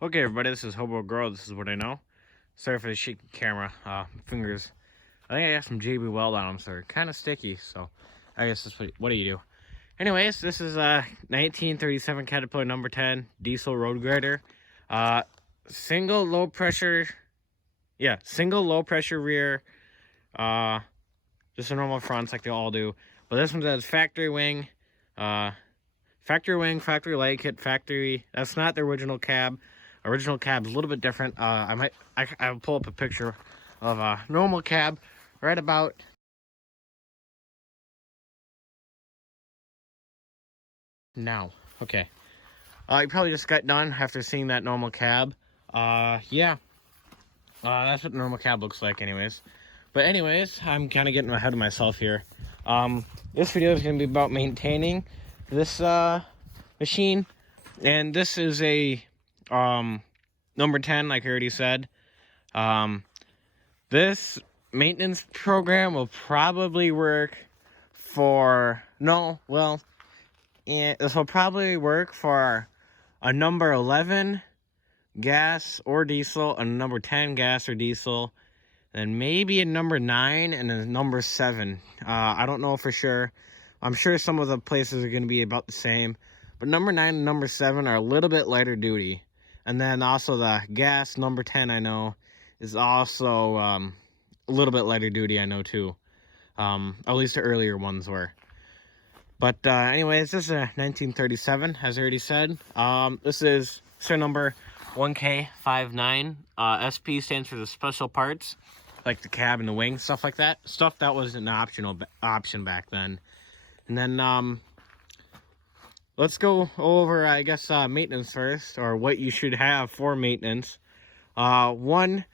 Okay, everybody, this is Hobo Girl. This is what I know. Sorry for the shaky camera. Fingers. I think I got some JB Weld on them, so they're kind of sticky. So I guess that's what do you do? Anyways, this is a 1937 Caterpillar No.10 diesel road grader. Single low pressure. Yeah, single low pressure rear. Just a normal fronts like they all do. But this one says factory wing. Factory wing, factory light kit, factory. That's not the original cab. Original cab's a little bit different. I'll pull up a picture of a normal cab right about now. Okay. You probably just got done after seeing that normal cab. Yeah. That's what the normal cab looks like anyways. But anyways, I'm kind of getting ahead of myself here. This video is going to be about maintaining this machine. And this is a No.10, like I already said. This maintenance program will probably work for this will probably work for a No.11 gas or diesel, a No.10 gas or diesel, and maybe a No.9 and a No.7. I don't know for sure. I'm sure some of the places are going to be about the same, but No.9 and No.7 are a little bit lighter duty. And then also the gas No.10 I know is also a little bit lighter duty, I know too. At least the earlier ones were. But anyways, this is a 1937, as I already said. This is serial number 1K59. SP stands for the special parts, like the cab and the wing, stuff like that. Stuff that was an option back then. And then let's go over, I guess, maintenance first, or what you should have for maintenance. One,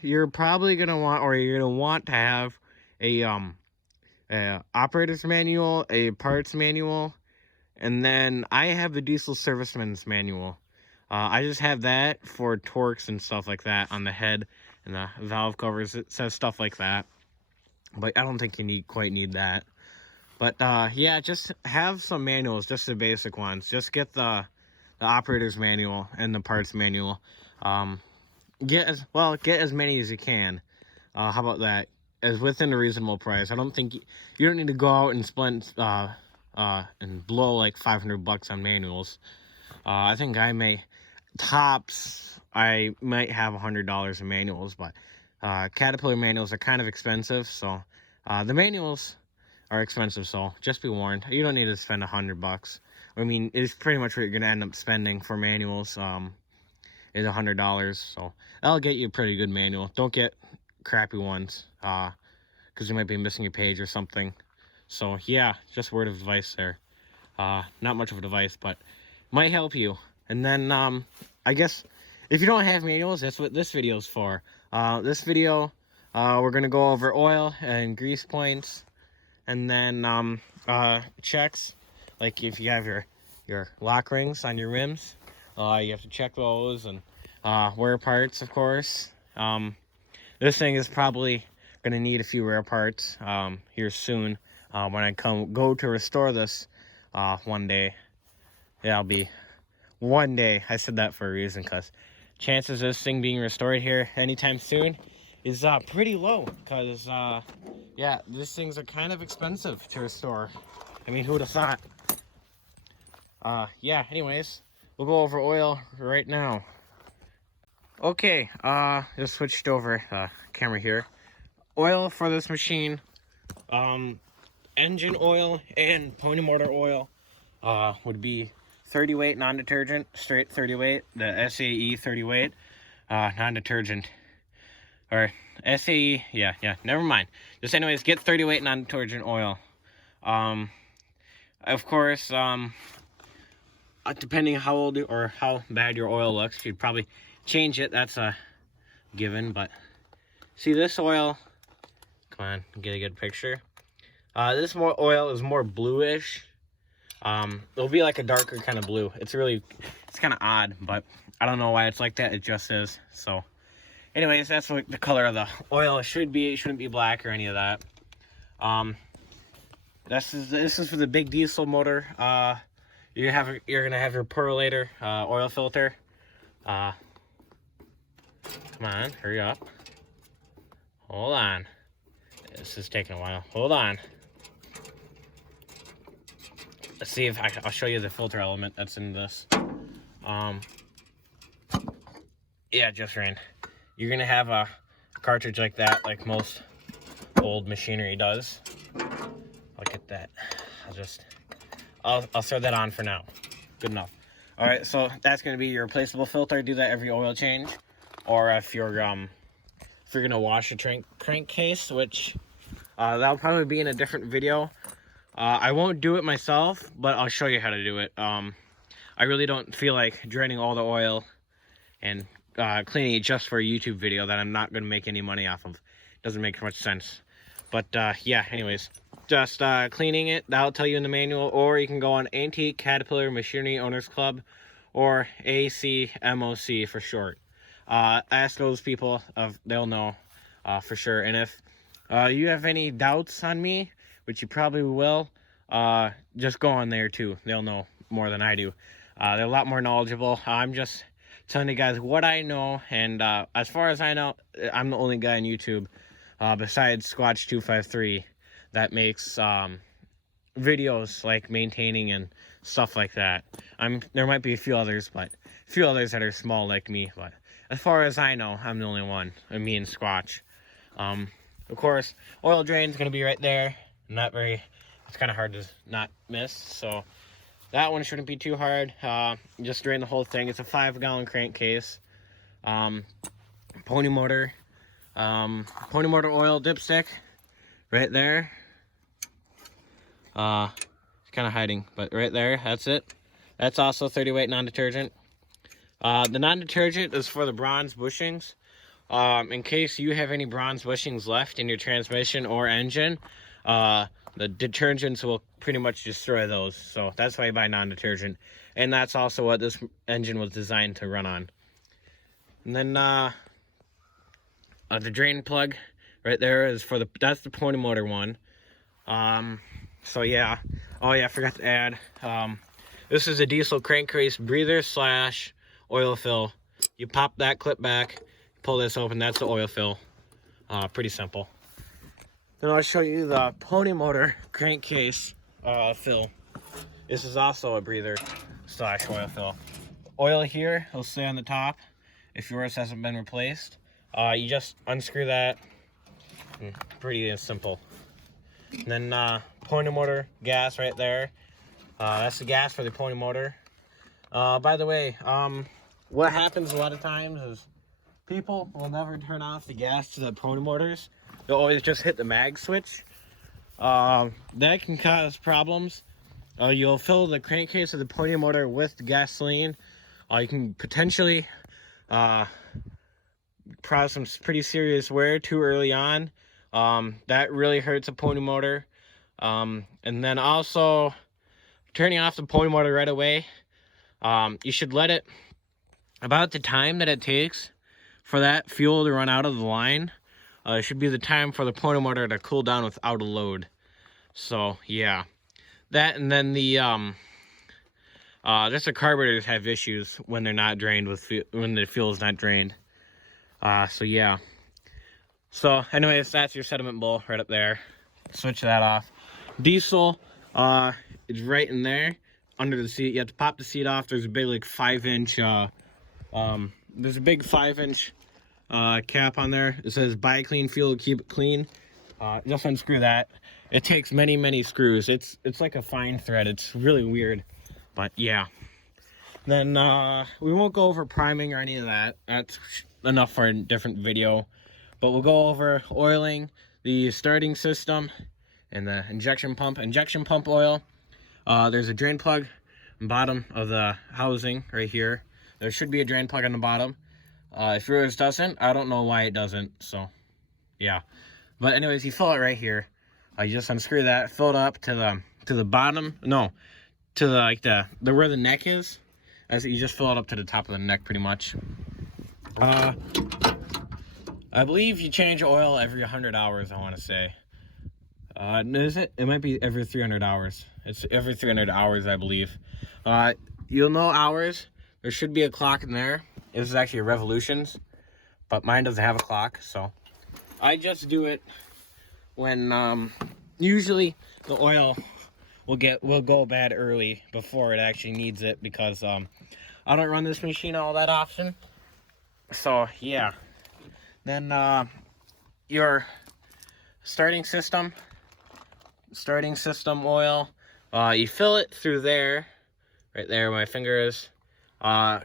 you're probably gonna want, or you're gonna want to have a operator's manual, a parts manual, and then I have the diesel serviceman's manual. I just have that for torques and stuff like that on the head and the valve covers. It says stuff like that, but I don't think you quite need that. But yeah, just have some manuals, just the basic ones. Just get the operator's manual and the parts manual. Get as many as you can. How about that? As within a reasonable price. I don't think you don't need to go out and spend and blow like $500 on manuals. I think I might have $100 in manuals, but Caterpillar manuals are kind of expensive, so the manuals are expensive, so just be warned. You don't need to spend $100. I mean, it's pretty much what you're gonna end up spending for manuals. Is $100, so that'll get you a pretty good manual. Don't get crappy ones, because you might be missing a page or something. So yeah, just word of advice there. Not much of a device, but might help you. And then I guess if you don't have manuals, that's what this video is for. This video, we're gonna go over oil and grease points, and then checks, like if you have your lock rings on your rims, you have to check those, and wear parts, of course. This thing is probably gonna need a few rare parts here soon. When I go to restore this one day. It'll be one day. I said that for a reason, because chances of this thing being restored here anytime soon is pretty low, because yeah, these things are kind of expensive to restore. I mean, who would have thought? Yeah, anyways, we'll go over oil right now. Okay, just switched over the camera here. Oil for this machine, engine oil and pony motor oil would be 30 weight non-detergent, straight 30 weight, the SAE 30 weight, non-detergent, or SAE, yeah, never mind. Just anyways, get 30 weight non-detergent oil. Of course, depending how old or how bad your oil looks, you'd probably change it. That's a given. But see, this oil, come on, get a good picture. This oil is more bluish. It'll be like a darker kind of blue. It's kind of odd, but I don't know why it's like that. It just is. So anyways, that's what the color of the oil should be. It shouldn't be black or any of that. This is for the big diesel motor. you're gonna have your percolator oil filter. Come on, hurry up. Hold on. This is taking a while. Hold on. Let's see if I'll show you the filter element that's in this. Yeah, it just ran. You're gonna have a cartridge like that, like most old machinery does. Look at that. I'll throw that on for now. Good enough. All right, so that's gonna be your replaceable filter. Do that every oil change, or if you're gonna wash a crankcase, which that'll probably be in a different video. I won't do it myself, but I'll show you how to do it. I really don't feel like draining all the oil and cleaning it just for a YouTube video that I'm not going to make any money off of. Doesn't make much sense. But yeah, anyways, just cleaning it, that'll tell you in the manual, or you can go on Antique Caterpillar Machinery Owners Club, or ACMOC for short. Ask those people, they'll know for sure. And if you have any doubts on me, which you probably will, just go on there too. They'll know more than I do. They're a lot more knowledgeable. I'm just telling you guys what I know, and as far as I know, I'm the only guy on YouTube besides Squatch253 that makes videos like maintaining and stuff like that. There might be a few others, but a few others that are small like me, but as far as I know, I'm the only one. Me and Squatch. Of course, oil drain is going to be right there. It's kind of hard to not miss, so that one shouldn't be too hard. Just drain the whole thing. It's a 5-gallon crankcase. Pony motor oil dipstick right there. It's kind of hiding, but right there, that's it. That's also 30 weight non-detergent. The non-detergent is for the bronze bushings. In case you have any bronze bushings left in your transmission or engine, the detergents will pretty much destroy those. So that's why you buy non-detergent. And that's also what this engine was designed to run on. And then the drain plug right there is that's the pony motor one. So yeah. Oh yeah, I forgot to add. This is a diesel crankcase breather / oil fill. You pop that clip back, pull this open, that's the oil fill. Pretty simple. Then I'll show you the pony motor crankcase fill. This is also a breather / oil fill. Oil here will stay on the top if yours hasn't been replaced. You just unscrew that. Pretty simple. And then pony motor gas right there. That's the gas for the pony motor. By the way, what happens a lot of times is people will never turn off the gas to the pony motors. They'll always just hit the mag switch. That can cause problems. You'll fill the crankcase of the pony motor with gasoline. You can potentially cause some pretty serious wear too early on. That really hurts a pony motor. And then also, turning off the pony motor right away, you should let it, about the time that it takes for that fuel to run out of the line, it should be the time for the pony motor to cool down without a load. So yeah, that, and then the just the carburetors have issues when they're not drained when the fuel is not drained. So yeah. So anyways, that's your sediment bowl right up there. Switch that off. Diesel is right in there under the seat. You have to pop the seat off. There's a big like 5-inch there's a big 5-inch cap on there. It says buy clean fuel, keep it clean. Just unscrew that. It takes many screws. It's like a fine thread. It's really weird, but yeah. Then we won't go over priming or any of that. That's enough for a different video. But we'll go over oiling the starting system and the injection pump. Injection pump oil. There's a drain plug on the bottom of the housing right here. There should be a drain plug on the bottom. If yours doesn't, I don't know why it doesn't. So yeah. But anyways, you fill it right here. You just unscrew that, fill it up to the bottom. No, to the where the neck is. As you just fill it up to the top of the neck, pretty much. I believe you change oil every 100 hours. I want to say. Is it? It might be every 300 hours. It's every 300 hours, I believe. You'll know hours. There should be a clock in there. This is actually revolutions, but mine doesn't have a clock, so I just do it when usually the oil will go bad early before it actually needs it, because I don't run this machine all that often. So yeah, then your starting system oil, you fill it through there, right there where my finger is.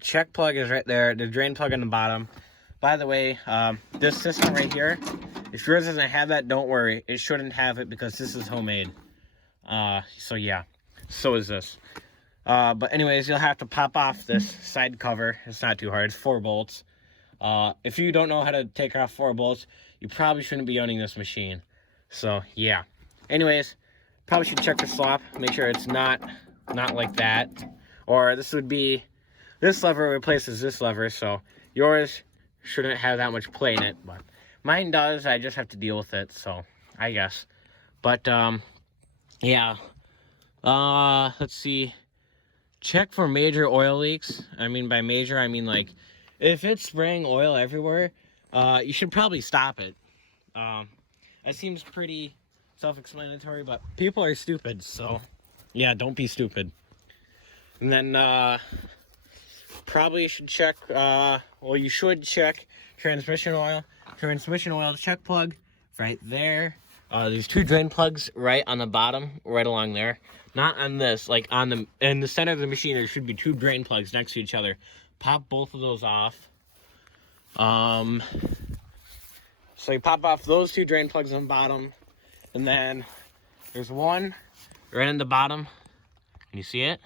Check plug is right there, the drain plug on the bottom. By the way, this system right here, if yours doesn't have that, don't worry, it shouldn't have it because this is homemade. So yeah, so is this. But anyways, you'll have to pop off this side cover. It's not too hard, it's 4 bolts. If you don't know how to take off 4 bolts, you probably shouldn't be owning this machine. So yeah, anyways, probably should check the slop, make sure it's not like that, or this lever replaces this lever, so yours shouldn't have that much play in it, but mine does. I just have to deal with it, so I guess. But yeah, let's see, check for major oil leaks. I mean, by major, I mean like if it's spraying oil everywhere, you should probably stop it. That seems pretty self-explanatory, but people are stupid, so yeah, don't be stupid. And then probably you should check, well, you should check transmission oil. Transmission oil check plug right there. There's 2 drain plugs right on the bottom, right along there. Not on this, like in the center of the machine, there should be 2 drain plugs next to each other. Pop both of those off. So you pop off those 2 drain plugs on the bottom, and then there's one right on the bottom. Can you see it?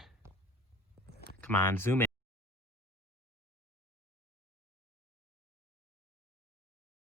Come on, zoom in.